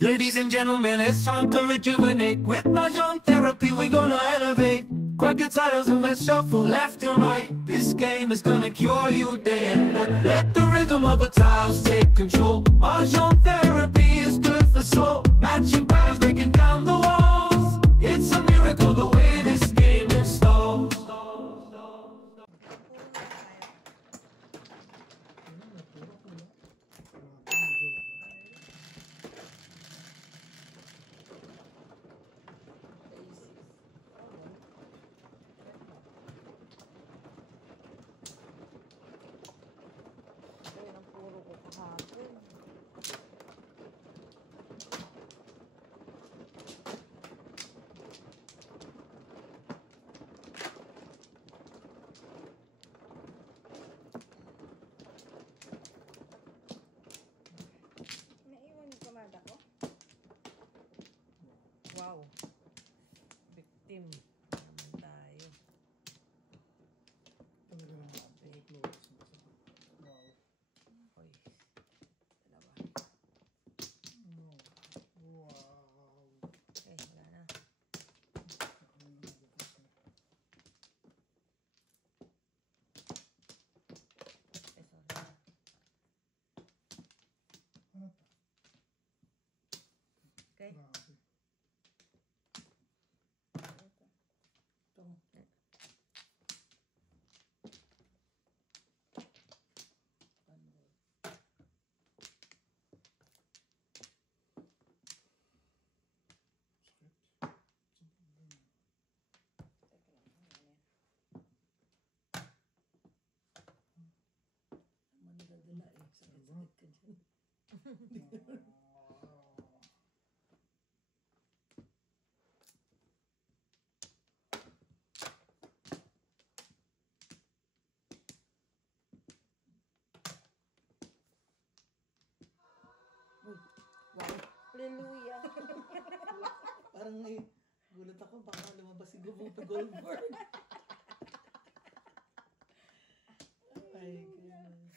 Ladies and gentlemen, it's time to rejuvenate. With Mahjong therapy, we're gonna elevate. Grab your titles and let's shuffle left and right. This game is gonna cure you day and night. Let the rhythm of the tiles take control. Mahjong therapy is good for soul. Matching patterns, breaking down the walls. It's a miracle the way this game installs. Wow. Victim. Naman tayo. Talaga naman. Close. Wow. Hoy. Dalawa. Wow. Okay, wala na. Okay, sorry. Okay. Manadadala eh. Sakit-sakit ka dyan. Wow. Hallelujah. Parang gulat ako baka lumabas si Gubupi Goldberg. Ay, goodness.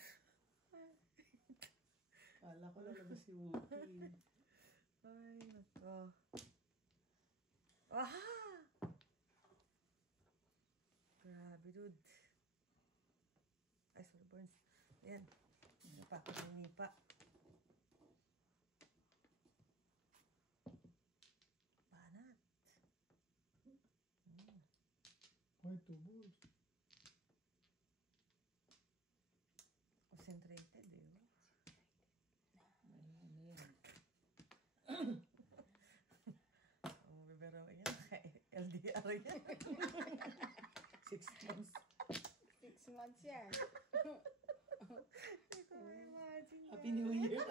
Kala ko lalabas si Whoopi. Ay, nako. Aha! Grabe, dude. Ay, sorry, Burns. Ayan. Nipa. Nipa. Banat. Why two balls? Concentrated, eh. Oh, bibero yan. LDR yan. 6 months. 6 months yan. Hindi ko ma-imagine. Happy New Year.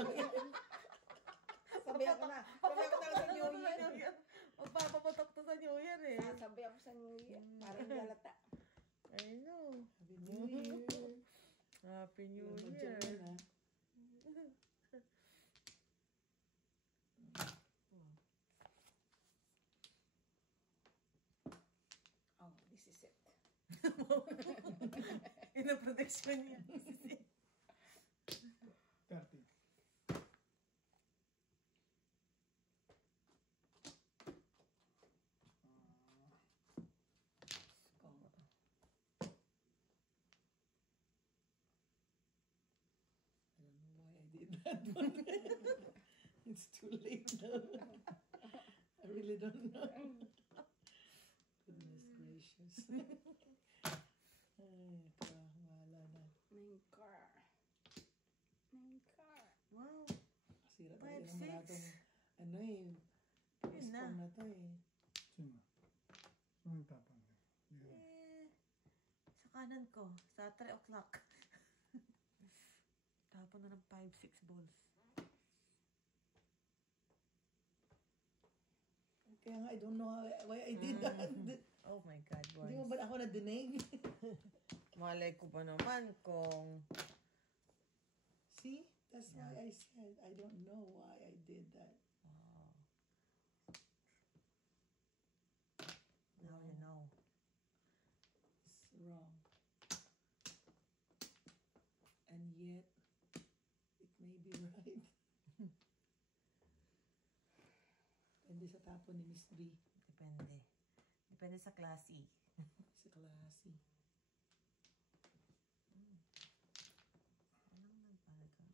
Sabi ako na. Sabi ako na sa New Year. Magpapapatok to sa New Year eh. Sabi ako sa New Year. Parang galata. I know. Happy New Year. Happy New Alam mo Year. dyan, ha? Oh, this is it. Yun ang prediction niya. 30. I don't know why I did that one. It's too late now. I really don't know. Goodness gracious. Ay, wala na. Main car. Main car. Wow. Sira 5, talaga naman 6. natong ano eh. Yun na. Spam na to eh. Sino? Anong tapang? Sa kanan ko, sa 3 o'clock. Tapon na ng 5, 6 balls. Kaya nga, I don't know why I did that. Oh my God, boys. Hindi mo ba ako nadinig? Malay ko ba naman kung... See? That's why I said I don't know why I did that. Wow. Now you know. It's wrong. And yet, it may be right. Depende sa tapon ni Miss B. Depende. Depende sa klase. Sa klase. Anong nagpalaga?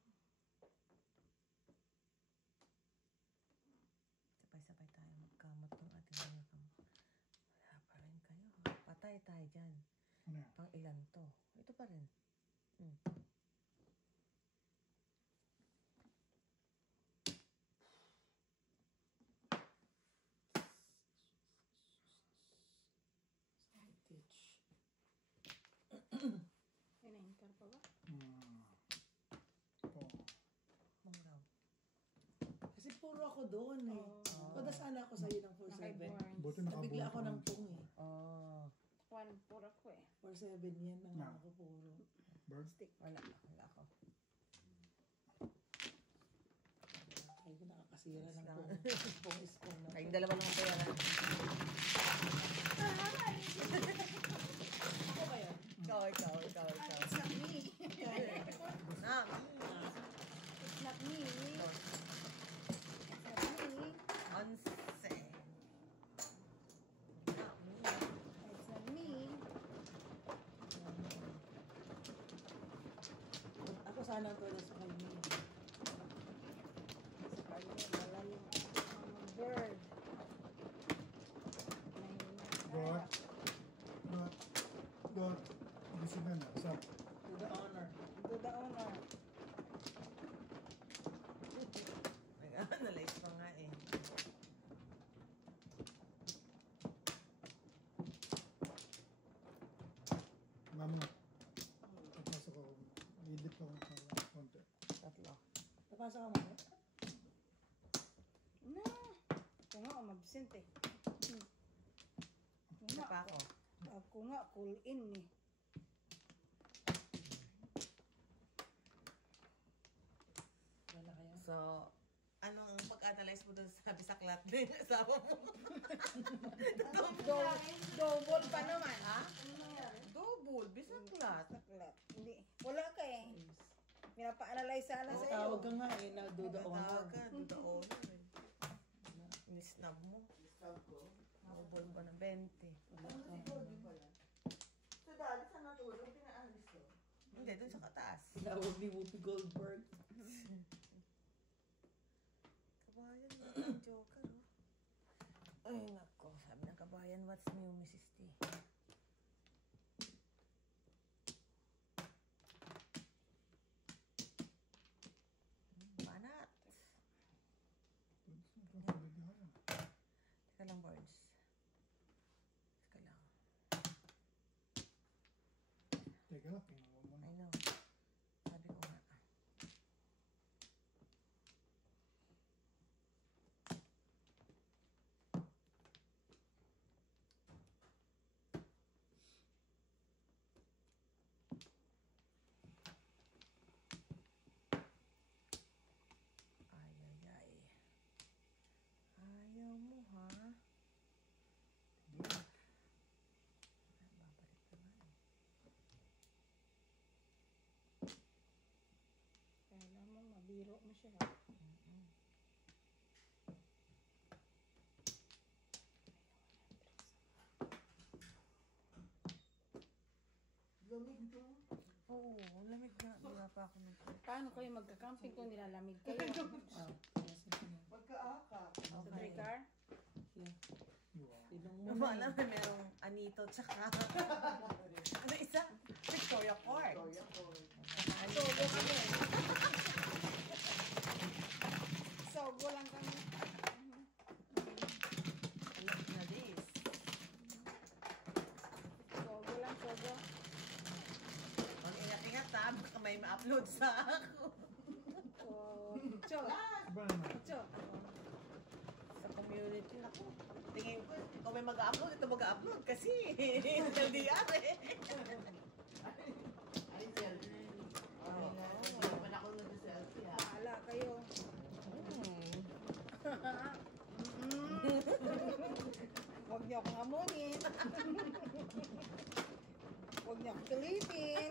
Sabay-sabay tayo magkamot ng ating mga kamot. Wala pa rin kayo. Ha? Patay tayo dyan. Ano yan? Pang ilan to? Ito pa rin. Teach. Ina-enter pa ba? Ito. Mangraw. Kasi puro ako doon eh. Pada sana ako sa'yo ng 4-7. Naka-born. Buti Nabigla ako nakabuo ng ka. pung eh. Oh. Kuwan, pura ko eh. 4-7 yan ang Yeah. ako puro. Bird? Stick. Wala ako. Ay ko nakakasira ng Lang. pung iskong na. Kayong dalawa ng pera. Ako ba yan? Ikaw. It's not me. Na. It's not me. It's not me. 11. It's not me. Ako sana ang todo sa kanya. Sa kanya, wala yung bird. Got. Gising na na. Sa To the honor. To the owner. Nag-analyze pa nga eh. mama na. Tapos ako. Idip ako ng konti. Tatlo. Napasa ka mo? No. Ako nga, umabsent eh. Isa pa ako. Ako nga, call in eh. Wala kaya? So, anong pag-analyze mo doon sa bisaklat din asawa mo? Double pa naman. Ha? Double, bisaklat. Saklat. Hindi. Wala ka eh. Pinapa-analyze sana sa iyo. Tawag ka nga eh, na do the honor. Tawag ka, do the honor. Inisnab mo. Double ba ng 20? Hindi, doon sa kataas. Tawag ni Whoopi Goldberg. Kabayan, mga joker, oh. Ay, nako. Sabi ng kabayan, what's new, Mrs. T? Banat. Teka lang, boards. Teka lang. Teka lang, pinuha mo na. I know. Sabi ko nga. Ay. Ayaw mo, ha? Babalik naman eh. Kailangan mo, mabiro mo siya. Oo, lamig na. Wala pa ako ng Paano kayo magka-camping kung nilalamig kayo? Ah, yes, Sa three car? Tinong Ano mo ba na alam na merong Anito tsaka ano isa? Victoria Court. Sogo kami. Sogo lang kami. Look na this. Sogo lang, sogo. Ang ingat-ingat ha, baka may ma-upload sa ako. Cho. Iba naman. Cho. Sa community. Ako, tingin ko, kung may mag-upload, ito mag-upload kasi LDR eh. Bahala kayo. Huwag niyo akong amunin. Huwag niyo akong tulitin.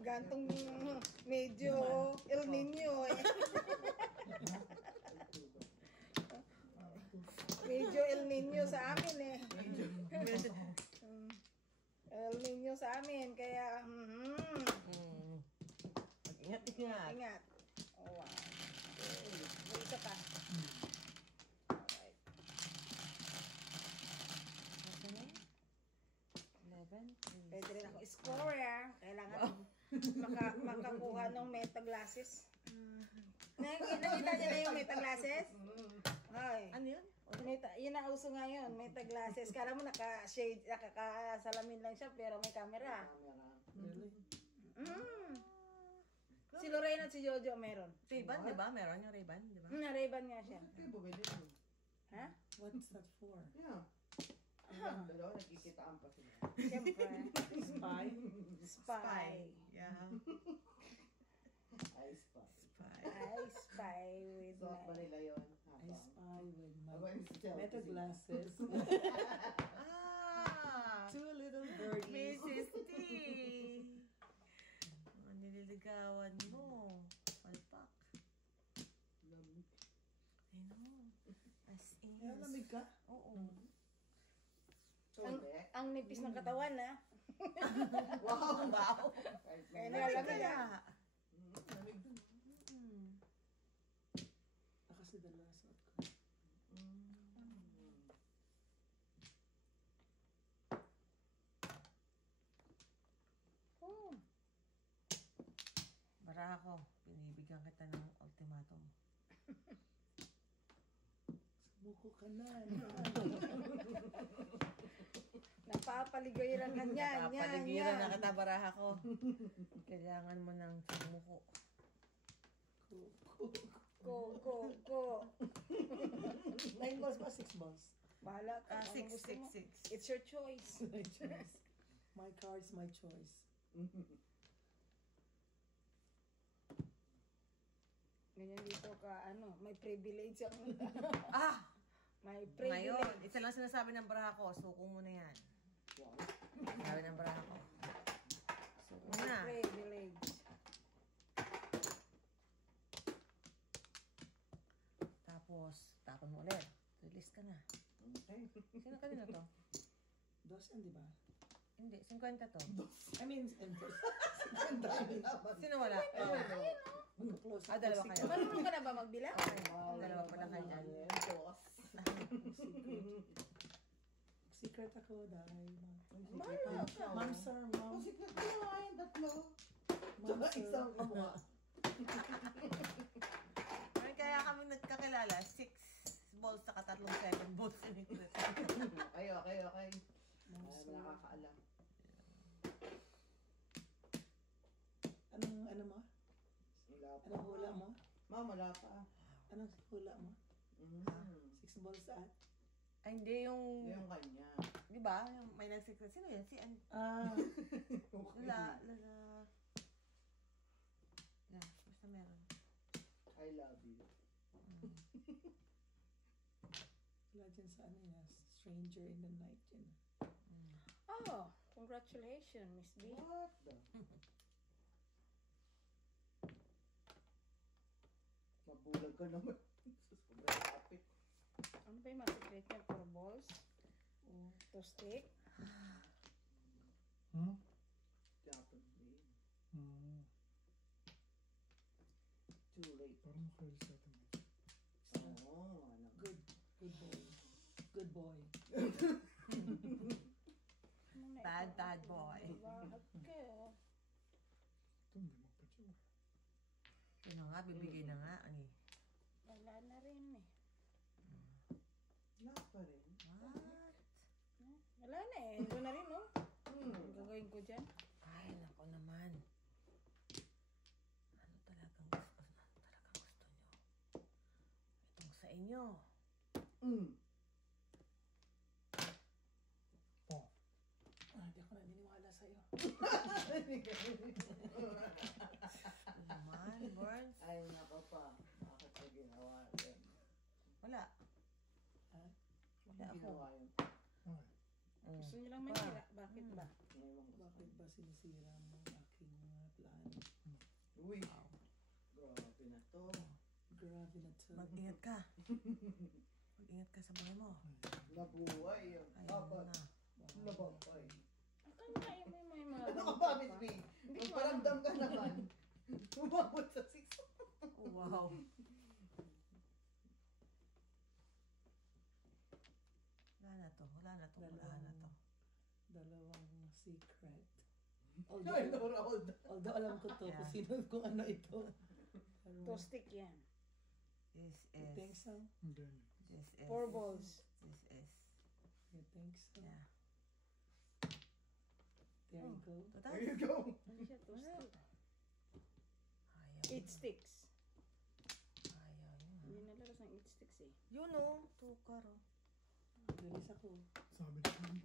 Gantong medyo El Nino eh. Ingat. Ingat. Oh, wow. May isa pa. Alright. Ano na yun? 11, 3, Pwede rin akong scorer. Kailangan makakuha ng meta glasses. Nakita niyo na yung meta glasses? Ay. Ano yun? Yun ang uso ngayon, meta glasses. Kala mo naka-shade, nakakasalamin lang siya pero may camera. Really? Si Lorraine at si Jojo meron. Ray-Ban, di ba? Meron yung Ray-Ban, di ba? Ray-Ban nga siya. Okay, bumili mo. Ha? What's that for? Yeah. Ang dalawa, nagkikitaan pa sila. Siyempre. Spy? Spy. Yeah. Ice pa. Spy. I spy with Suot ba my... nila yun? I spy with Aba, my still. meta glasses. Ah! Two little birdies. Mrs. T! Mga nililigawan mo. Palpak. Lamig. I know. As is. Kaya lamig ka? Oo. Tubig. Ang nipis ng katawan, ha? Wow! Wow! Kaya nalamig, ha? Kaya. Lamig dun. Mm. Kasi dalawa suot ko. Oh. Bara ako, binibigyan kita ng ultimatum. Sumuko ka na. Napapaligoyan ka niyan, Napapaligiran na kita, baraha ko. Kailangan mo ng sumuko. Go. 9 balls ba? 6 balls? Bahala ka. Anong 6, gusto mo? 6, 6. It's your choice. My choice. My card's my choice. Ganyan dito ka, may privilege ang... Ah! may privilege. Ngayon, isa lang sinasabi ng baraha ko, suko mo na yan. Sabi ng baraha ko. Suko mo na. Privilege. Tapos, tapon mo ulit. Release ka na. Sino kanina to? 2 di ba? Hindi, 50 to. I mean, Sino wala? close. Dalawa kayo. Marunong ka na ba magbilang? Okay, dalawa pala kayo dyan. Secret ako dahil Bahala ka. Ma'am, sir, ma'am. Kasi tatlo yung tatlo. Ma'am, Tsaka sir. isang kamukha. Ay, kaya kami nagkakilala, 6 balls saka 3 7 balls. Okay. Ma'am, Ay, sir. nakakaalam. Ano mo? Wala pa. Anong hula mo? Ma'am, wala pa. Anong hula mo? Mm. 6 balls at? Ay, hindi yung, Yung kanya. di ba? Yung may nag-secret. Sino yan? Si Ah, Lala. Yeah, basta meron. I love you. wala dyan sa Stranger in the Night yun. Oh, congratulations, Miss B. What the? Mabulag ka naman. Sobrang kapit. Ano ba yung mga secret niya? 4 balls? Oh. 2 stick? Hmm? Japon din. Hmm. Too late. Parang makalis sa atin. Oo, ano. Good boy. Good boy. Bad boy. Bakit ka? Ito, hindi magpa-chew. Yun nga, bibigay na nga. Ay, Wala na rin eh. Wala pa rin. what? Wala na eh. Ito na rin, no? Ang gagawin ko dyan. Ay, nako naman. Ano talagang gusto nyo? Itong sa inyo. Hindi ako naniniwala sa'yo. Naman, Burns. Ay, nako pa. Bakit mo ginawa yan? Wala. Ha? Wala ako. Ginawa yun. Okay. Gusto niyo lang manira. Bakit ba? Ngayon ko. Bakit ba sinisira mo ang aking mga plano? Uy. Grabe na to. Grabe na to. Mag-ingat ka. Mag-ingat ka sa buhay mo. Nabuhay yun. Ayun Dapat. na. Nabuhay. Ang kanya may mga Ano ka ba, Miss B? Hindi ko Magparamdam ka naman. Umabot sa 6. Wow. Wala na to. Dalawang secret. Ay, Although alam ko to, Yeah. kung ano ito. Two stick yan. This You think is. so? Hindi. This is. 4 balls. This is. You think so? Yeah. There you go. There you go. Ano siya? Two Wala. stick. Ayaw. 8 sticks. Ayaw yun. Hindi nalalas ng 8 sticks eh. Yun o. Tukar o. Galis ako. Sabi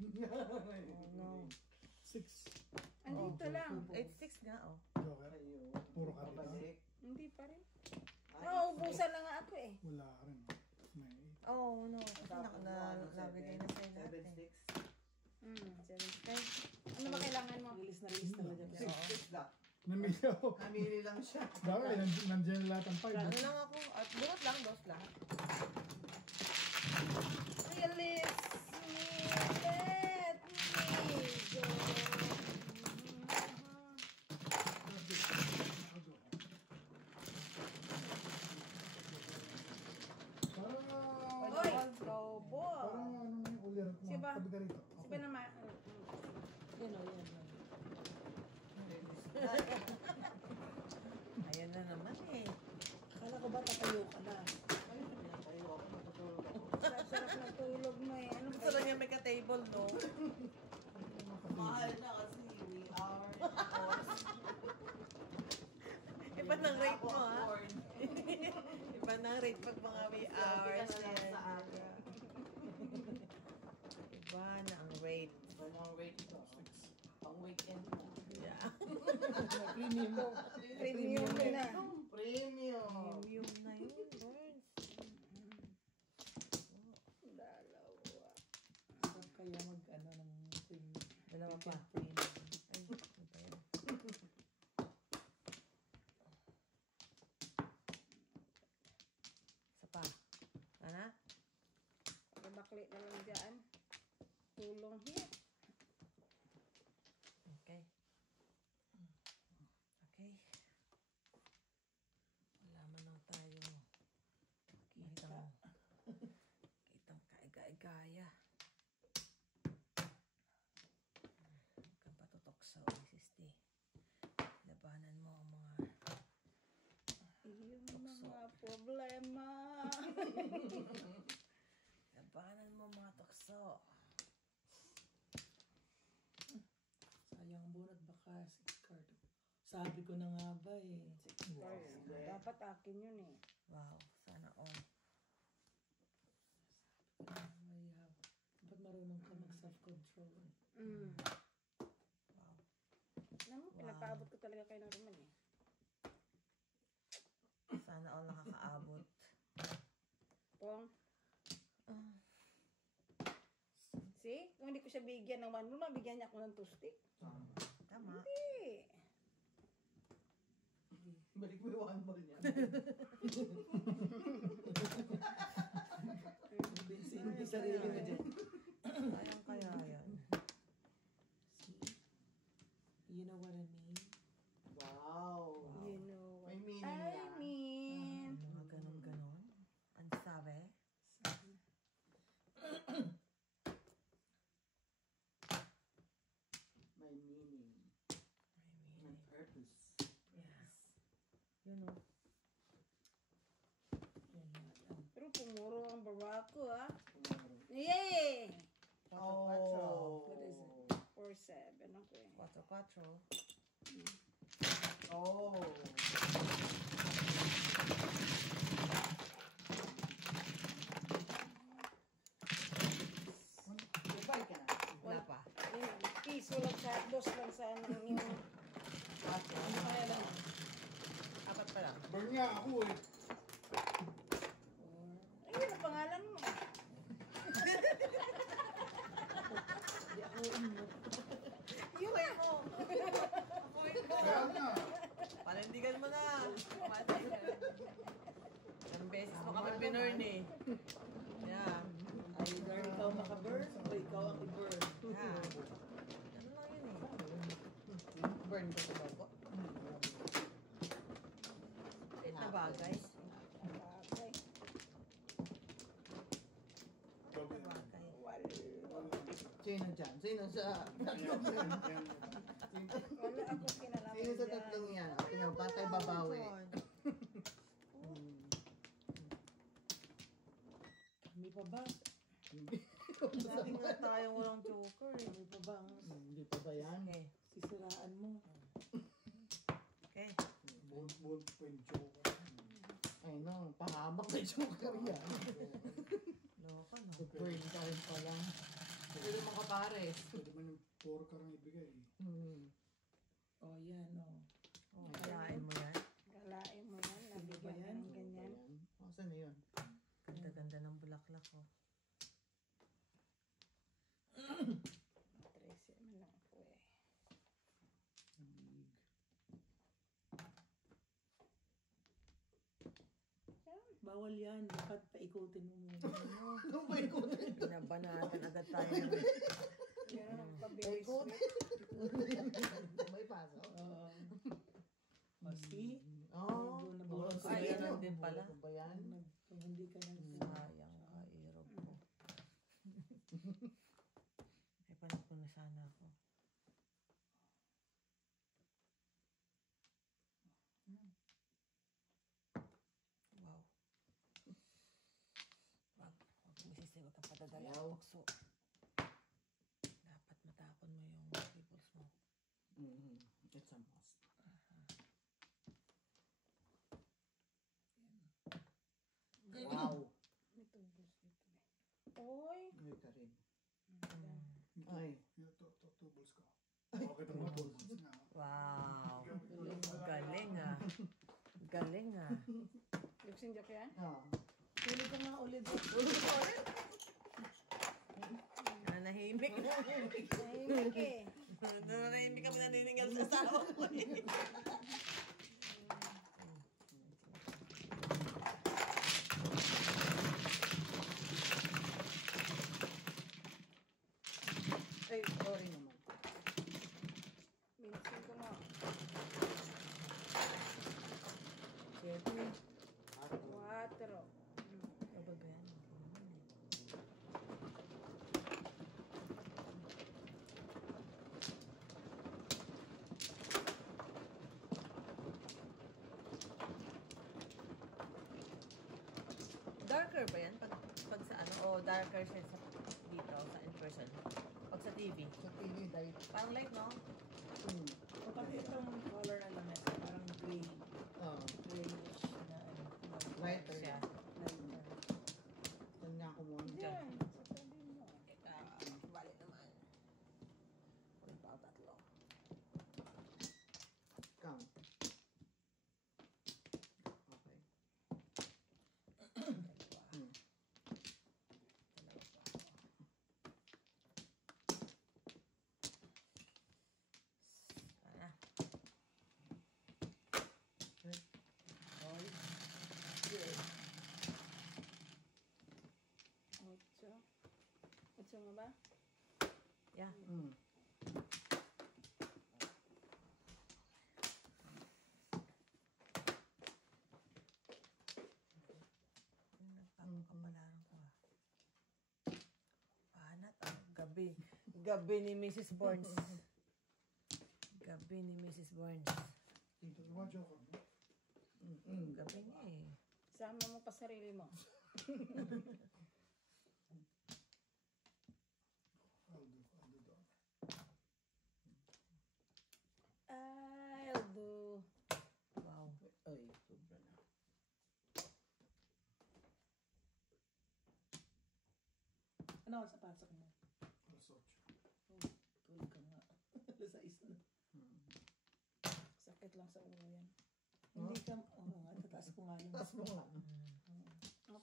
niya. Oh no. 6. Andito lang. 8-6 nga o. Joker. Puro ka rin. Hindi pa rin. Ubusan na nga ako eh. Wala ka rin. May Oh no. Kasi nabigay na sa'yo natin. 7 sticks. Ano ba kailangan mo? Release na release talaga. Oo. Namilaw. Namili lang siya. Dami, nandiyan lahat ang 5. Ano lang ako. At bunot lang. Dos lang. Release me. Let me go. Parang, Oy! Go ball. parang ano na yung ulir mo. Siba? Sabi ka rito. Siba naman. Yan o, yan. Ayan na naman eh. Akala ko ba tatayo ka na? Sarap ng tulog mo eh. Ano Gusto lang niya may ka-table, no? Mahal na kasi we are Iba ng rate mo, ha? Iba ng rate pag mga may hours. sa aga. Iba na ang rate. Ano ang rate ko? Pang weekend na. Yeah. Premium mo. premium mo na. Premium. Premium na yun, Burns. Dalawa. Sarap kaya mag-ano ng premium. Dalawa pa. Premium. Ay, ano ba yun? Isa pa. Ano? Bakli na lang dyan. Tulong here. Okay. Okay. Wala man lang tayo. Kitang kaigaya. Huwag kang patutok sa isisti. Labanan mo ang mga Yung mga problema. labanan mo mga tukso. Sayang ang bunot, baka 6 card. Sabi ko na nga ba eh. Dapat akin yun eh. Wow, sana all. May dapat marunong ka mag-self-control. Mm. Wow. Alam mo, pinapaabot ko talaga kayo ng ruman eh. Sana all nakakaabot. Pong. Ah. See? Kung hindi ko siya bigyan ng 1 ball, mabigyan niya ako ng 2 stick. Tama. Hindi. Balik mo yung 1 ball niya. Convincing yung sarili mo dyan. Sayang kaya yan. See? You know what I mean? Wow. You know what May meaning I yan. mean. Mga ganon-ganon. Ang sabi. May meaning. May purpose. Yes. You know. Yan lahat ang Pero pumuro ang barako ah. Yay! Oh. What is it? 4-7 ako eh. 4-4. Oh. Goodbye ka na. Wala pa. Yung piso lang sa, 2 lang sa ano yung ano kaya lang? Apat pa lang. Burn nga ako eh. ayun ang pangalan mo. Hindi ako mo. Yung way mo. Kaya nga. Panindigan mo na. Ilang beses mo kami binurn eh. Yeah. Either ikaw maka-burn o ikaw ang i-burn. Yeah. Ano lang yun eh. Burn ko sa bako. bagay. Bagay. Bagay. Sino dyan? Sino sa tatlong yan? Wala akong kinalaman Sino sa dyan. tatlong yan? Tingnan, patay babawi. Kami pa ba? Lagi nga tayo walang joker eh. Kami pa ba? Hindi pa ba yan? Okay. Sisiraan mo. Okay. Bull pa yung joke. Ay no, pahamak na joker yan. Loko no. Burn ka rin pala. Pwede makapares. Pwede man yung 4 ka rin ibigay. Oh, yan, oh. Oh, kalain mo yan. Galain mo yan. Nabigyan ka yan? ng ganyan. O, saan na yun? Ganda-ganda ng bulaklak ko. 13 man lang ako eh. Bawal yan. Dapat paikutin mo muna. Ano ba ikutin? Binabanatan agad tayo ng Yan ang pabilis. Ikutin? May paso? Oo. See? Oo. Nabulag ko Ay, yan. yan din pala. Ano ba yan? Hindi ka nang Sayang ka, irog ko. Ay, panik ko na sana ako. Wow. Wag misisi, wag kang padadala Wow. ng bukso. Dapat matapon mo yung pimples mo. It's a must. Wow. May tubos dito eh. Oy! May ka rin. Ay. Ito, tubos ka. Okay, ito mga tubos nga. Wow. Galing ah. Galing ah. Lipsin joke yan? Pili ka nga ulit. Nanahimik. Nahimik eh. Nanahimik kami naniningil sa asawa ko eh. Ay, sorry naman. Minsin ko mo. 7. 4. Kapag yan. Darker ba yan? Pag sa ano? O darker siya sa dito, sa in person. Pag sa TV. Sa TV dahil. Parang light, no? Pati itong color na lang ito. Parang gray. Grayish na ano. Lighter. Siya. Lighter. Saan nga ako muna? Diyan. Sa tabi mo. Bali naman. Kunin pa ako 3. Count. Okay. Sana. Oy. 8. 8 mo ba? Yeah. Nagpapakapalaran ko ah. Panat ah. Gabi. Gabi ni Mrs. Burns. Gabi ni Mrs. Burns. Ito naman joker, no? Gabi niya eh. Sama mo pa sarili mo. I'll do that. I'll do. Wow. Ay, sobra na. Ano sa pasok mo? Alas 8. Tulog ka nga. Alas 6 na. Sakit lang sa ulo yan. Hindi ka, oo nga, tataas ko nga yung Taas mo nga.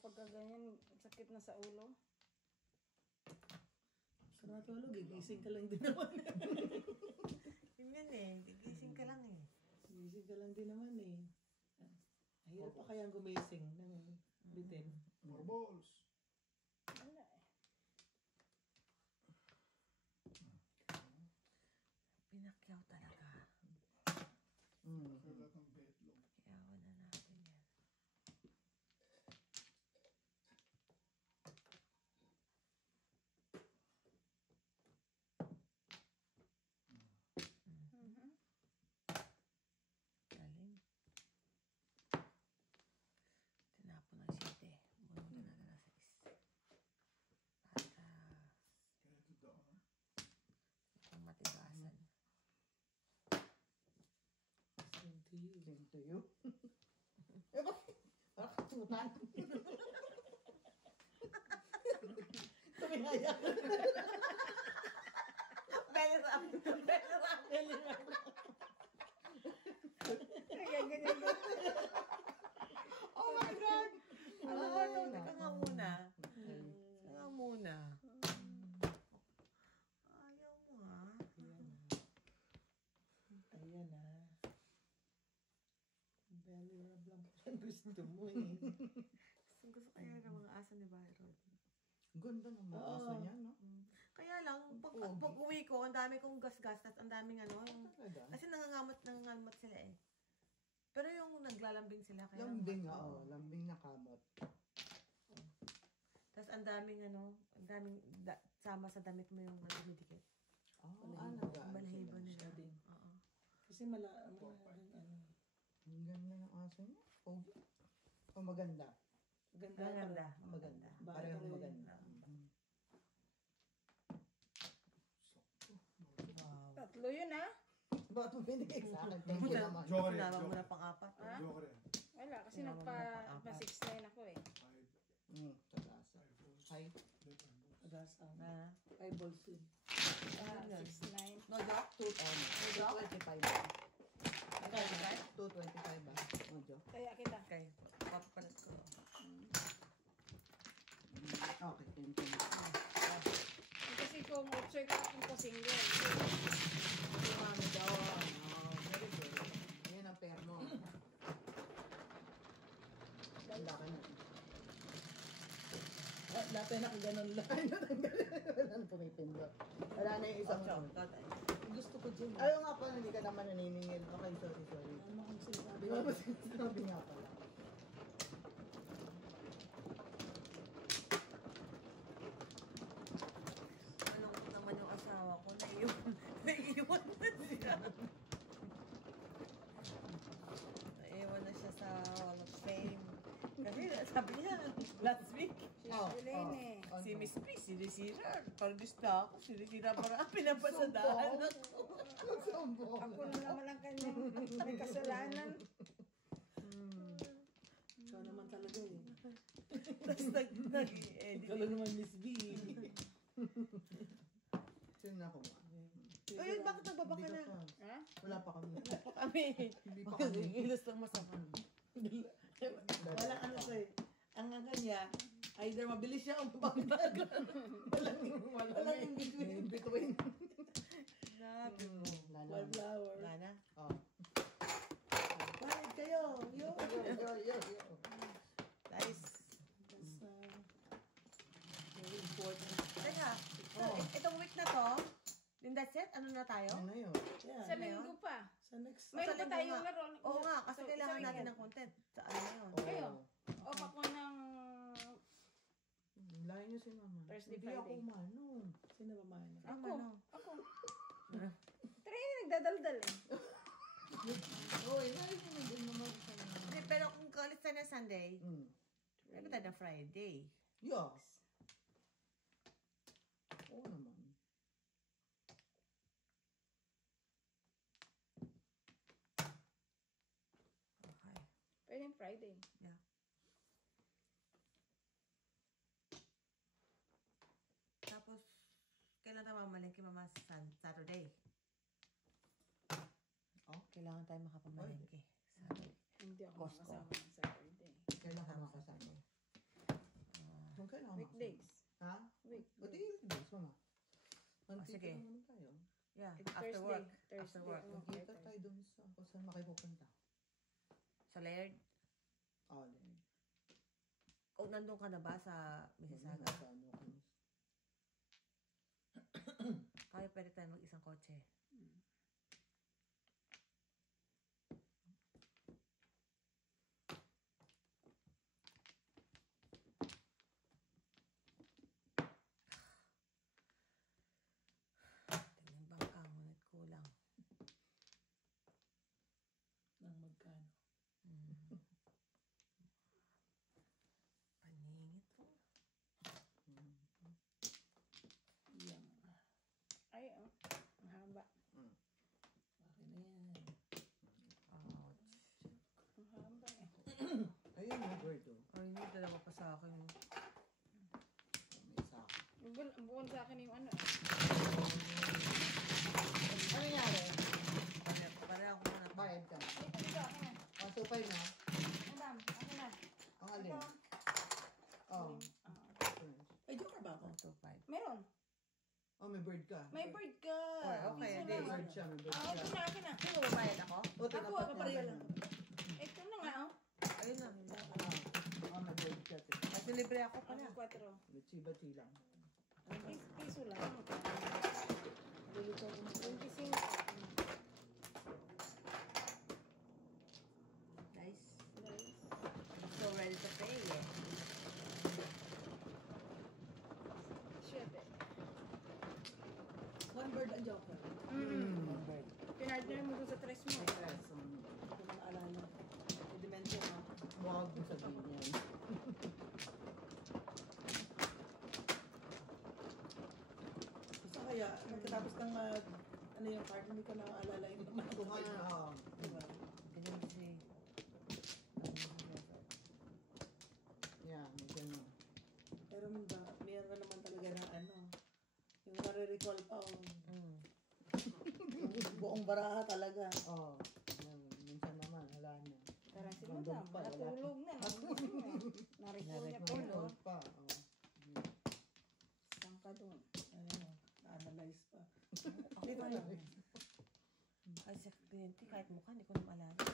Kapag ganyan, sakit na sa ulo. Sa matulog eh, gising ka lang din naman. Yun yan eh. Gigising ka lang eh. Gising ka lang din naman eh. Mahirap pa kayang gumising ng bitin. More balls. Wala eh. Pinakyaw talaga. Kailangan ng betlog. Kyawan na natin yan. Same to you. Eh, bakit? Bakit tutan? Tumingaya. Belly rap. Belly rap. Kaya ganyan din. Oh my God! Teka nga muna. Teka nga muna. Ayaw mo ah. Ayan na. Belly rub lang pala ang gusto mo eh. Gusto kaya ng mga aso ni Byron. Ganda ng mga aso niya, no? Kaya lang, pag uwi ko, ang dami kong gasgas, at ang daming ano, yung, Talaga? kasi nangangamot sila eh. Pero yung naglalambing sila, kaya Lambing, oo. Lambing na kamot. Tapos ang daming ano, sama sa damit mo yung dumidikit. Oh, Balahibo nila. din. Oo. Kasi maraming ano. Ang ganda ng aso niya. Pogi. Oh, maganda. Maganda. Maganda. Bakit Parehong tuloy? maganda. Wow. Tatlo yun ah. Ba't mo binigay sa akin? Thank you naman. Joker Sinama yan, mo na pang-apat. Ha? Joker yan. Wala, kasi Sinama mo na nagpa pang-apat. 6'9 ako eh. Tataas. Hi. Adasa. Ah. Eyeballs yun. Ah, Ano yun? 6'9. No joke? 225 ba? Okay. 225 ba? Mojo. Kaya kita. Okay. Papalit ko. Okay, thank you. Kasi kung 8 ka kung single. Si mami daw. Very good. Yan ang pair mo. Ganda ka na. Dati nakaganon lang. Wala na pumipindot. Wala na yung isang Ocho. Tatay. Gusto ko dyan. Ayaw nga pala, hindi ka naman naniningil. Okay, sorry. Ano kung sinasabi Di ba ba sinasabi nga pala? Malungkot naman yung asawa ko. Naiiwan na siya. Naiiwan na siya sa Hall of Fame. Kasi sabi niya, last week, Elaine eh. si Miss P, sinisira. Parang gusto ako, sinisira para pinapasadahan. Sumbong. Ako na naman ang kanyang may kasalanan. Ikaw naman talaga eh. Tapos nag-edit. Ikaw lang naman Miss B. Sino na ako nga? Ayun, bakit nagbaba ka Hindi na? ka pa. Ha? Wala pa kami. Kami. Hindi pa kami. Ilos lang masama. Walang ano to eh. Ang kanya, either mabilis siya o mapagdag. Walang in between. In between. Grabe mo. Wildflower. Wala na. Oh. Bakit kayo? Yo. Yo. Nice. That's very important. Teka, itong week na to, yung that's it, ano na tayo? Ano yun? Yeah. Sa linggo pa. Sa next. Mayroon pa Sa linggo tayong nga. laro. Oo nga, kasi So, kailangan isang natin weekend. ng content. Sa ano na yun? Kayo. Off ako ng Layo niyo si mama. Thursday, Hindi ako Friday. umano. Sino ba man? Ako. Ako. Train nagdadaldal eh. Oy, layo niyo na din naman. Hindi, pero kung kalit tayo na Sunday, Hmm. maybe tayo na Friday. Yes. Oo naman. Okay. Pwede yung Friday. Yeah. Tapos, kailan tayo mamaling kay Mama Saturday? Oh? Kailangan tayo makapamalengke. Saturday. Hindi ako Costco. makasama ng Saturday. Kailan ka makasama? Kung kailan ka Weekdays. makasama? Ha? O di weekdays, mama. Nandito sige. naman tayo. Yeah, It's after Thursday. work. Thursday. After work. Oh, Magkita okay. tayo doon sa kung saan makipupunta. Sa Laird. Oh, then. O nandun ka na ba sa Mississauga? Sa ano ko. Kaya pwede tayo mag-isang kotse. Tingnan bangkang, ngunit kulang. Nang magkano? Paningit ko. Yan. Ay, oh. Ang haba. sa akin. May isa ako. Buwan sa akin yung ano. Ano nangyari? Pareho ko na. Bayad ka. Ito, akin na. 125 na? Madam, akin na. Ang alin? Ito. Oh. Ay, joke ba ako? 2.5. Meron. Oh, may bird ka. May bird ka. Oh, okay, Isa hindi. May lang. bird siya, may bird Ah, siya. ito na, akin na. Sino babayad ako? O, tinapat Ako, niya pareho ganun. lang. Ito na nga, oh. Ayun na. May bird siya. Kasi libre ako pala. Ano, 4. Chiba-chi lang. Piso lang. Luluto ko mo. 25. Nice. Guys. So ready to pay eh. Shit eh. One bird ang joker. Mm. Pinardner mo dun sa tres mo. So, Hindi ko maalala. May dementia na. huwag mo sabihin yan. Gusto kaya, pagkatapos ng ano yung card, hindi ko na maalala yung naman. Kung ano, Diba? Ganyan kasi. yeah, may ganun. Pero mayroon ka naman talaga na ano. Yung nare-recall pa. Yung buong baraha talaga. Oh, minsan naman, wala na. Parang si Nandun Madam, pa, wala. natulog na. Narikol niya pa, no? Bird pa. Oh. Saan ka dun? Ano, na-analyze pa. Dito na. Ay, sa kliyente, kahit mukha, hindi ko na maalala.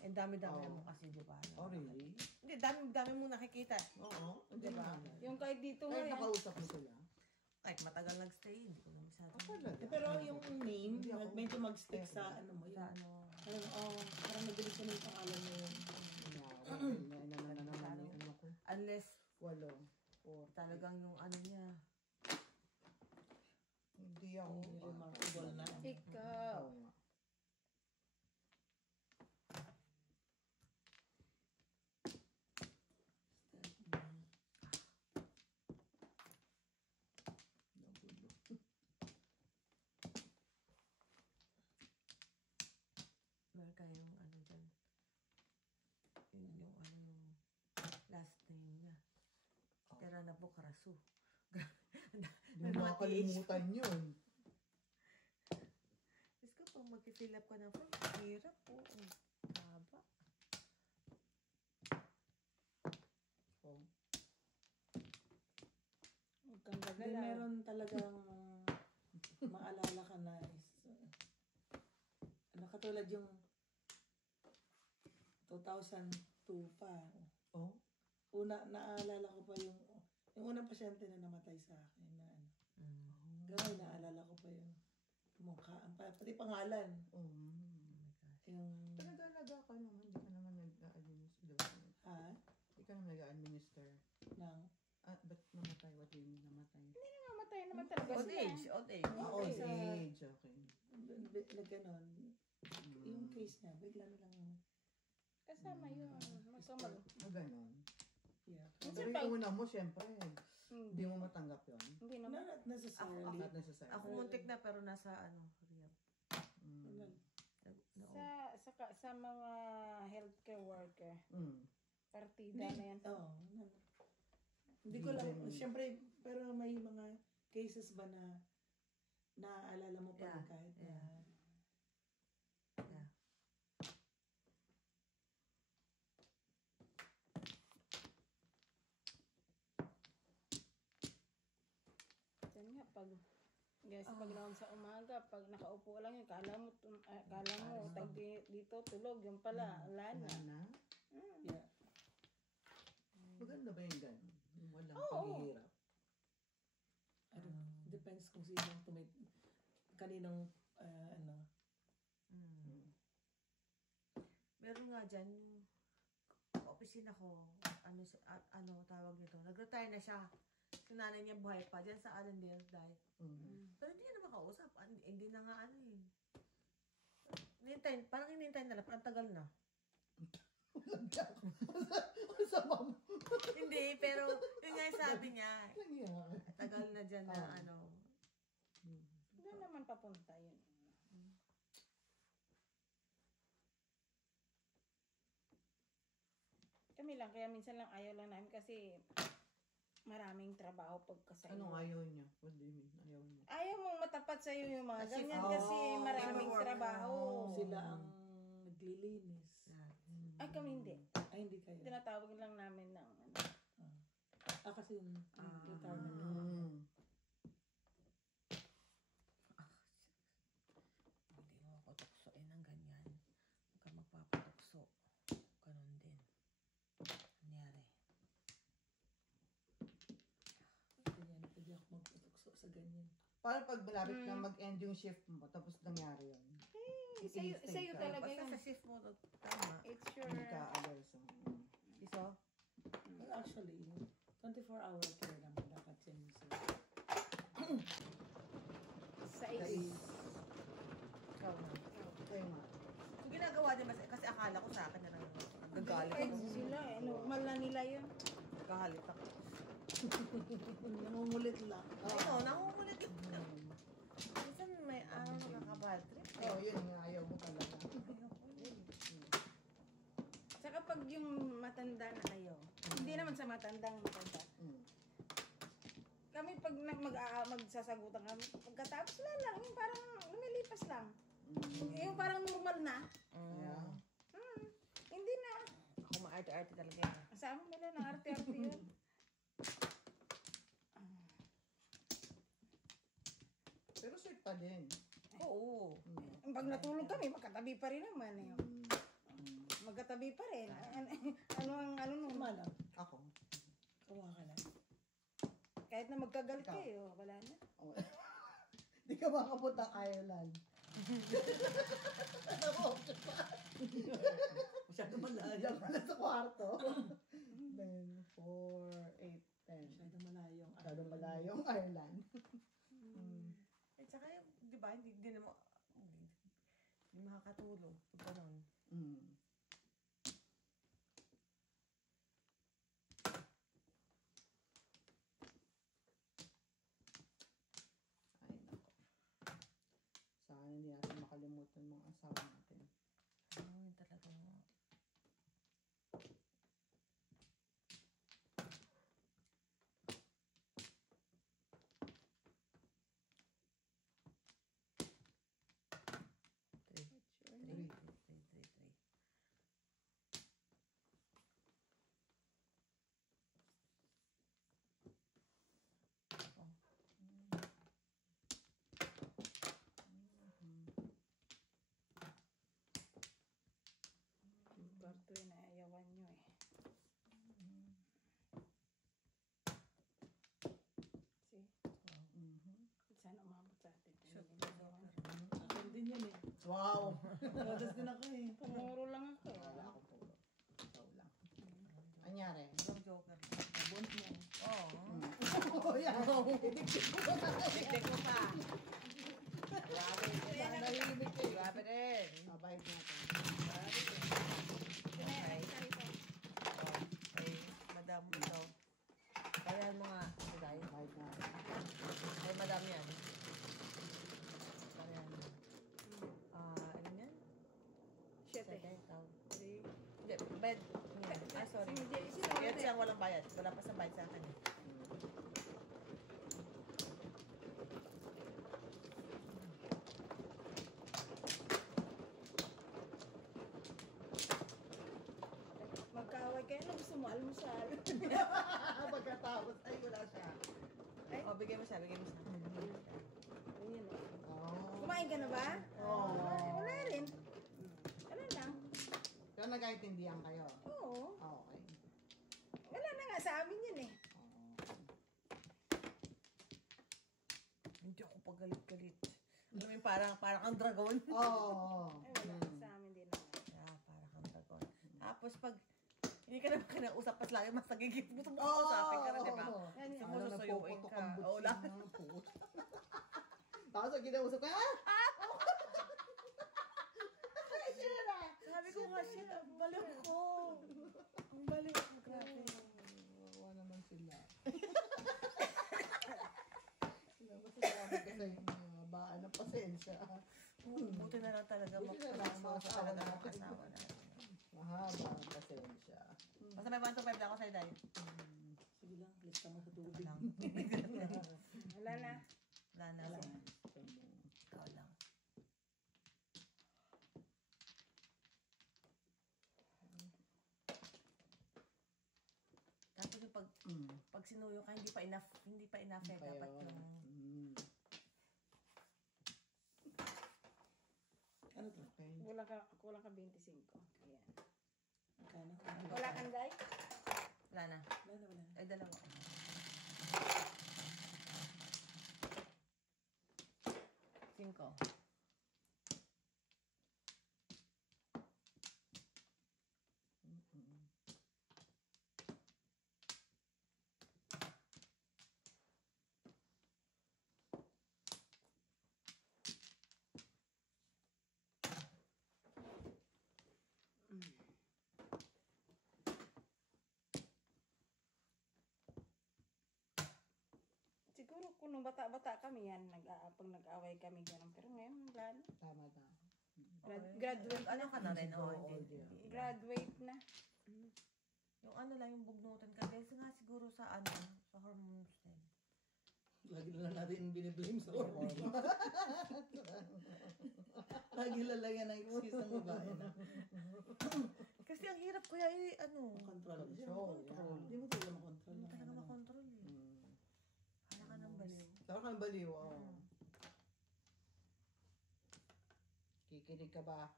Eh, dami-dami Oh. mo kasi, di ba? Oh, really? Hindi, dami mo nakikita. Oo, hindi Diba? naman. Yung kahit dito nga Kahit yan. nakausap mo sila. Kahit matagal nag-stay, hindi ko na masyado. Talaga. Pero yung name, Hindi ako- medyo mag-stick sa ano mo. Sa Yung, parang nabilis na yung pangalan mo yun. Ano ko? Unless, 8. talagang yung ano niya, Hindi ako. remarkable na. Ikaw. Oo nga. Nagulo. Meron kayong ano dyan. Yung ano yung last name niya. Tera na po Karasu. Hindi mo nakakalimutan yun. Diyos ko, pag mag-fill up ka ng form, hirap po. Ang haba. Oh. Huwag kang Dahil gagalaw. meron talagang maalala ka na is, ano, katulad yung 2002 pa. Oh? Naalala ko pa yung unang pasyente na namatay sa akin na ano. Gawin, naalala ko pa yung mukha, pati pangalan. Oh. Yung, Talaga ka naman. Hindi ka naman nag-administer. ha? Hindi ka naman nag-administer. Ng, Ba't namatay? What do you mean namatay? Namatay naman talaga old sila. age, old age. Old Sa- age. Okay. Nagganon. Yung case niya, bigla na lang, Kasama yun. Magkamalo. Ganon. yeah. Minsan Pero pag... yung una mo, syempre, Hindi. hindi mo matanggap yun. Hindi naman. Not necessarily. Not necessary. Ako muntik na pero nasa ano, rehab. Mm. Sa mga healthcare worker, Mm. partida na yan. Oo. Hindi ko lang, syempre, pero may mga cases ba na naaalala mo pa rin kahit na, Yeah. Yan nga, guys, pag naon sa umaga, pag nakaupo lang yun, kala mo, dito tulog, yung pala, wala na. Wala na? yeah. Maganda ba yung gano'n? Yung walang Oo. paghihirap. Ano, depends kung sino kaninang, ano. Meron nga dyan, yung opisina ko, ano tawag nito, nag-retire na siya. Yung nanay niya buhay pa, dyan sa Allendale dahil. Mm. Pero hindi niya na makausap, hindi na nga ano eh. Parang hinintay na lang, parang tagal na. Sama mo. Hindi, pero yun nga yung sabi niya, Nangyari. tagal na dyan na ano. Doon naman papunta yun. Kami lang, kaya minsan lang ayaw lang namin kasi maraming trabaho pagkasaya. Anong ayaw niya? What do you mean? Ayaw niya? Ayaw mong matapat sa'yo yung mga Kasi- ganyan Oh, kasi maraming work. trabaho. Sila ang naglilinis. Ay, kami hindi. Ay, hindi kayo. Tinatawag lang namin ng ano. Kasi yung retirement. Hindi mo ako tuksoin ng ganyan. Huwag ka magpapatukso. Ganon din. Nangyari. Ganyan, hindi ako magputukso sa ganyan. Paano pag malapit na mag-end yung shift mo, tapos nangyari yun? Sa'yo talaga Basta yun. sa shift mo, tama. It's your... Hindi ka alas. Iso? Well, actually, 24-hour care lang dapat yan. So, Sa Ikaw na. kayo nga. Kung ginagawa din kasi akala ko sa akin na lang. Nagagalit Ay, ako. sila eh. Normal na nila yun. Nagagalit ako. Nangungulit lang. Oo, nangungulit lang. Minsan may araw nakaka-bad trip. Oh, yun nga, ayaw mo talaga. Ayoko yun. Saka pag yung matanda na kayo, hindi naman sa matandang matanda. Kami pag magsasagutan kami, pagkatapos lang, yung parang lumilipas lang. Yung parang normal na. Yeah. Hindi na. Ako maarte-arte talaga yun. Sa amin wala na arte-arte yun. Pero sweet pa din. Oo. Pag natulog kami, magkatabi pa rin naman. Eh. Magkatabi pa rin. Ano nung Malam. Ako. Kawa ka lang. kahit na magkagalit Ikaw. kayo, wala na. Oh. Di ka makapunta Ireland. Masyado malayo. Diyan ka na sa kwarto. Then, 4, 8, 10. Masyado malayo. Masyadong malayo ang Ireland. At saka yung, di ba, hindi naman, hindi makakatulog. Pag ganun. Ay, nako. Sana hindi natin makalimutan mga asawa natin. Yun talaga mo. Three. Yung kwarto yun, naayawan nyo eh. See? Sana umabot sa atin. Shoot. Akin din yan eh. Wow! Nadas din ako eh. Pumuro lang ako eh. Wala akong puro. Ikaw lang. Anyari? Yung joker. Bunt mo. Oo. Oh, yan. Dikdik mo pa. Grabe. Nahihimik eh. Grabe din. Mabahid natin. Okay. Okay. Madam, ito. Bayan mo nga. Siday. Mabahid natin. Ay, madam yan. Bayan mo. Ano yan? Siyete. Sete, tao. 3. Hindi, bed. Sorry. Yan siyang walang bayad. Wala pa sa bayad sa akin. Magkaaway kayo, ano gusto mo? Almusal. Pagkatapos, ay wala siya. Ay, O, bigay mo siya. Bigay mo siya. ayun eh. Oh. Kumain ka na ba? Oo. Wala rin. Wala lang. Pero nagkaintindihan kayo. Oo. Okay. Wala na nga sa amin yun eh. Hindi ako pagalit-galit. Alam mo yung parang kang dragon. Oo. Ay, wala sa amin din naman. Yeah, parang kang dragon. Tapos pag hindi ka naman kinausap, pas lagi mas nagigit mo. Oo. Usapin ka na, di ba? Yan yun. Siguro suyuin nagpuputok ka. ang Oo, butsi lang. na po. Tapos ang kinausap ko, Sabi ko nga siya, baliw ko. Ang baliw ko, grabe. Wawa naman sila. Masasabi ko sa inyo, baan ng pasensya. Buti na lang talaga Buti na lang magpapasok sa talaga ng natin. asawa natin. Mahaba ang pasensya. Basta may 1 to 5 lang ako sa'yo, Day. Sige lang, lista mo sa tubig. Lang. Wala na. Wala na. Wala. Ikaw lang. Tapos yung pag sinuyo ka, hindi pa enough eh. Dapat yung... Ano to? Okay. Kulang ka 25. Ayan. Magkano? Wala kang day? Wala na. Wala. Ay, dalawa. 5. Siguro kung nung bata-bata kami yan, pag nag-away kami gano'n. Pero ngayon, wala na. Tama. Graduate Ano ka na rin? Siguro, Oo, hindi. Graduate na. Yung ano lang, yung bugnutan ka. Kasi nga siguro sa sa hormones din. Lagi na lang natin biniblame sa hormone. Lagi na lang yan ang excuse ng babae na. Kasi ang hirap kuya Control. Hindi mo talaga makontrol. Hindi talaga makontrol eh. Hala ka ng baliw. Tawag kang baliw, Kikinig ka ba?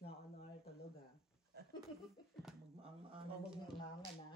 Na-honor talaga. Magmaang-maangan na.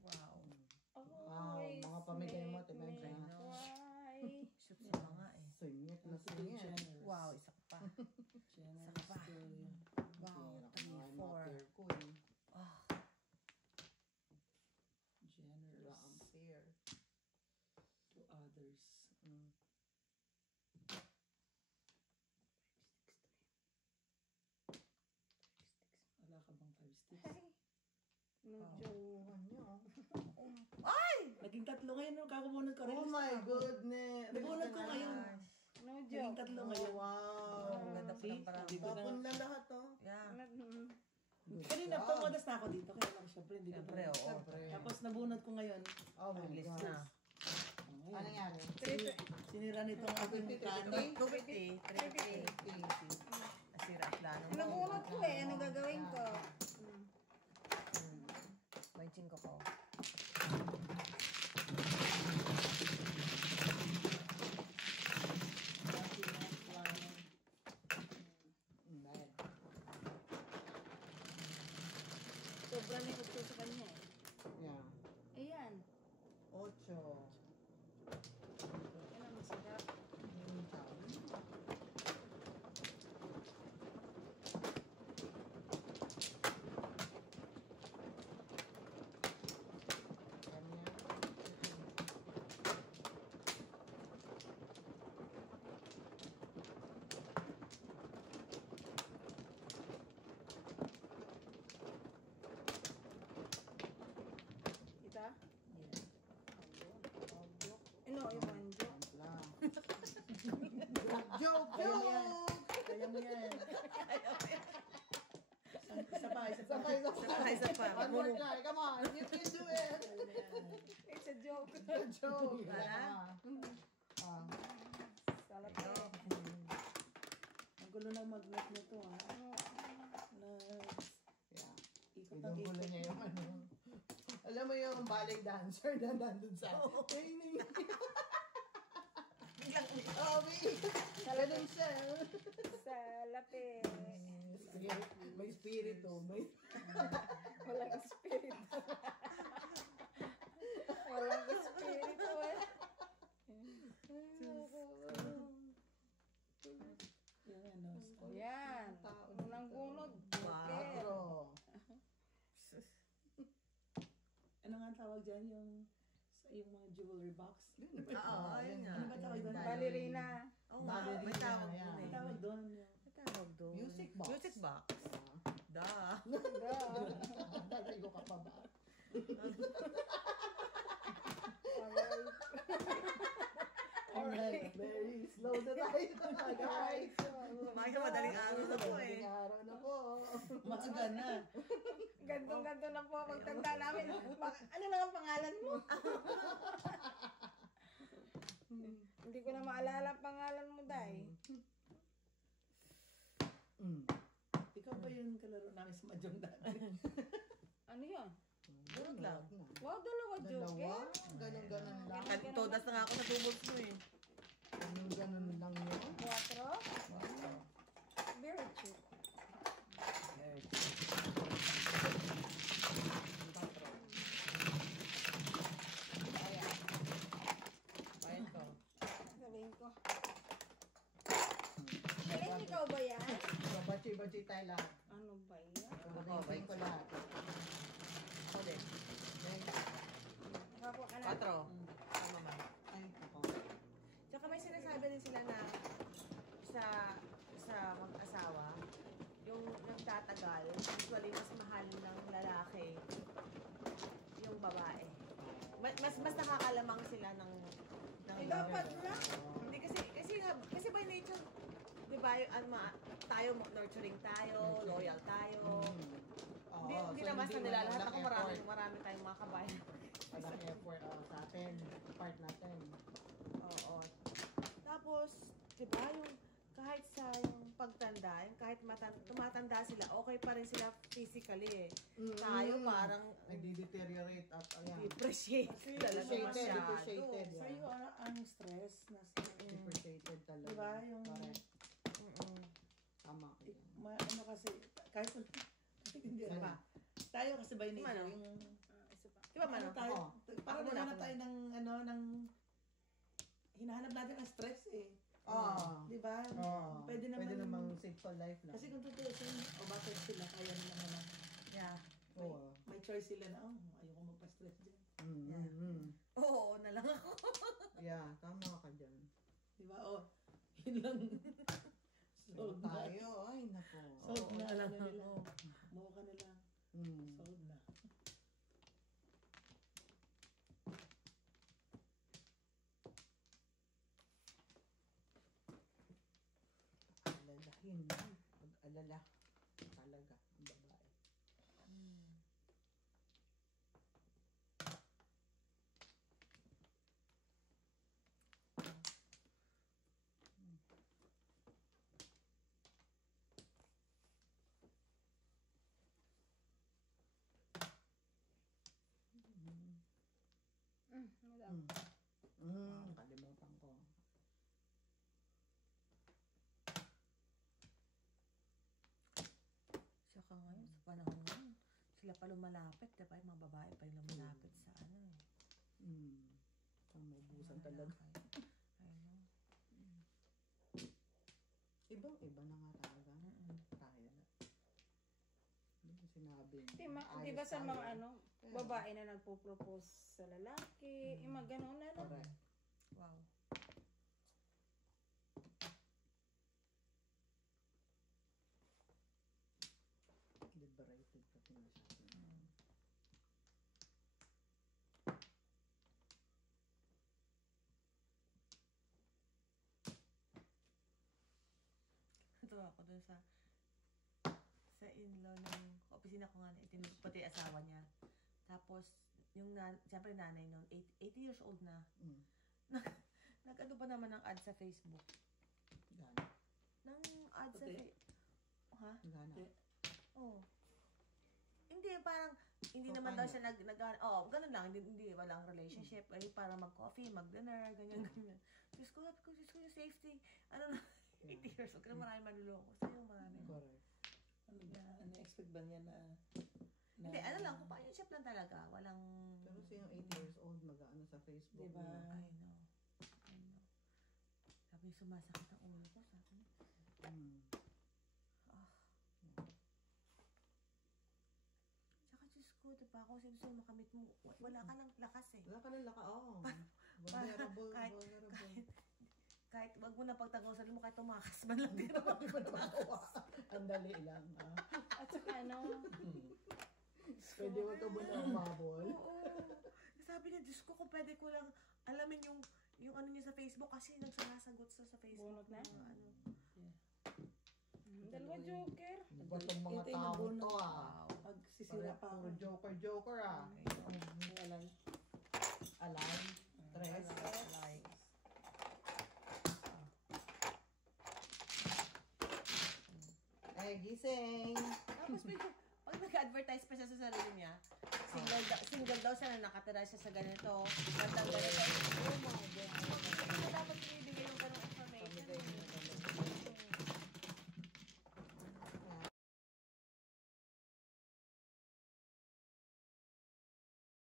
Sad. Sad mo. Wow. Always mga pamigay mo, make timen me siya. cry. Shoot sa mga eh. Singit na singit. Wow, isa ka pa. Generous Isa pa. to Wow, Hindi, 3, 4. mga ko eh. Ah, Generous. Fair. To others. Wala ka bang 5 sticks? No joke. Naging 3 ngayon, no? Kakabunod ko rin. Oh my goodness. Nabunod ko ngayon. No Naging joke. 3 ngayon. Wow. ang ganda pa ng parang. Tapon na lahat, oh. Yeah. Kanina, pumadas na ako dito. Kaya lang, syempre, hindi ko Siyempre, oo. Tapos nabunod ko ngayon. Oh my Release God. na. Ano nangyari? Sinira nitong aking kano. 250. 350. Nasira ang plano mo. Nabunot ko eh. Ano gagawin ko? May 5 ko. Sobra na yung gusto sa kanya eh. Yeah. Ayan. 8. Yan ang masarap. Ita? Yes. Ano, yung one joke. Joke! Kaya mo yan. Isa pa. Isa pa. One more try. Come on. You can do it. It's a joke. Joke. Wala? Salap eh. Ang gulo ng magnet nito, ha? Na, Yeah. ikot ng Pinugulo ikot. niya yung ano. Alam mo yung ballet dancer na nandun sa... Ganun siya. Salap eh. May spirito. May... Walang espiritu. Walang espiritu eh. Yan, ano. Yan. Unang bunod. Wow. Joker. Bro. Ano nga ang tawag tawag dyan? Yung mga jewelry box. Oo, ayun nga. Ano ba tawag doon? Ballerina. Oo nga, may tawag Ballerina, doon yan. eh. Ang tawag doon. May tawag doon. Music box. Music box. Da. Dadayo ka pa ba? Alright, very slow na tayo guys. Kumain ka madaling araw na po eh. Madaling araw na po. Maaga na. Gantong-ganto na po pagtanda namin. Ano na ang pangalan mo? Hindi ko na maalala ang pangalan mo, Day. Ikaw ba yung kalaro namin sa Mahjong dati? Ano yun? Ganun lang. Wow, dalawa joke. Dalawa? Ganun-ganun lang. At todas na nga ako sa tubos mo eh. Ganun-ganun lang yun. 4. Very cheap. Bayan ko. Sabihin ko. Kailan ikaw ba yan? Bachi-bachi tayo lahat. Ano ba yan? Bachi ko lahat. Ako din. Nakakuha ka na. 4. Tama ba? Ay, ako. Tsaka may sinasabi din sila na sa mag-asawa, yung nagtatagal, usually mas mahal ng lalaki yung babae. Mas nakakalamang sila ng Dapat na. Hindi kasi by nature, 'di ba, tayo nurturing tayo, loyal tayo. Hindi naman sa nila lahat ako marami tayong mga kabayan. Walang effort sa atin, part natin. Oo. Tapos, 'di ba, yung kahit sa yung pagtanda, yung kahit tumatanda sila, okay pa rin sila physically eh. Tayo parang Nagdi-deteriorate at ayan. depreciate talaga masyado. Depreciated. Sa iyo, ang stress na sa Depreciated talaga. Diba? Yung, Correct. Tama. ano kasi, kahit hindi pa. Tayo kasi by nature, Mano? yung, Isa pa. Di ba, Mano? tayo, parang Ako muna, naghanap ako tayo ng hinahanap natin ang stress eh. Di ba? Pwede Pwede naman, namang simple life lang. kasi kung tutusin, o bakit sila kaya nila naman, Yeah. Oo. may choice sila na, ayoko magpa-stress dyan. Oo, na lang ako. Yeah, tama ka dyan. Di ba? Yun lang. So, Solve na. tayo, ay nako. Solve na, alam Oo. nila. Buo ka nila. Solve na. Alalahin. Mag-alala. Talaga, ang babae. Wala. Kalimutan ko. Saka ngayon, sa panahon ngayon, sila pa lumalapit, diba? Yung mga babae pa yung lumalapit sa ano eh. Maubusan talaga. I know. Ibang-iba na nga talaga. Tayo na. Hindi mo sinabi. Di ba sa Ayos mga tayo. ano, babae na nagpo-propose sa lalaki, yung mga ganun na lang. Correct. Wow. Liberated kasi na siya. Ito ako dun sa in-law ng opisina ko nga na itinulog, pati asawa niya. Tapos, yung siyempre nanay nun, 80 years old na. Nag-ano pa naman ng ad sa Facebook. Gana. Nang ad sa Puti? Ha? Gana. Oo. Hindi, parang, hindi So, naman daw paano? siya ganun lang, hindi, walang relationship, ay para mag-coffee, mag-dinner, ganyan. Diyos ko, yung safety, ano na, 80 years old, kaya marami maluloko. Sa'yo marami. Correct. Ano-expect ba niya na Hindi, ano lang, companionship lang talaga, walang... Pero siya yung 80 years old, mag-ano sa Facebook. Diba? na. I know. Sabi, sumasakit ang ulo ko, sabi. Tsaka, Diyos ko, diba? Kung sino sino makamit mo, wala ka ng lakas eh. Wala ka ng laka, vulnerable, kahit- vulnerable. Kahit wag mo na pagtanggol sa mo, kahit tumakas man lang, di naman mo Ang dali lang, At saka ano, Pwede wag ka muna umabol. Oo. Sabi niya, Diyos ko, kung pwede ko lang alamin yung ano niya sa Facebook kasi nagsasagot sa Facebook. Bunot na? Ano. dalawa joker. Iba tong mga Ito yung tao nabunot. to Pagsisira pa ako. Puro joker Alam. Alam. Tres. Eh, gising. Tapos pag nag-advertise pa siya sa sarili niya, single daw siya na nakatira siya sa ganito, bandang ganito. Oh my God.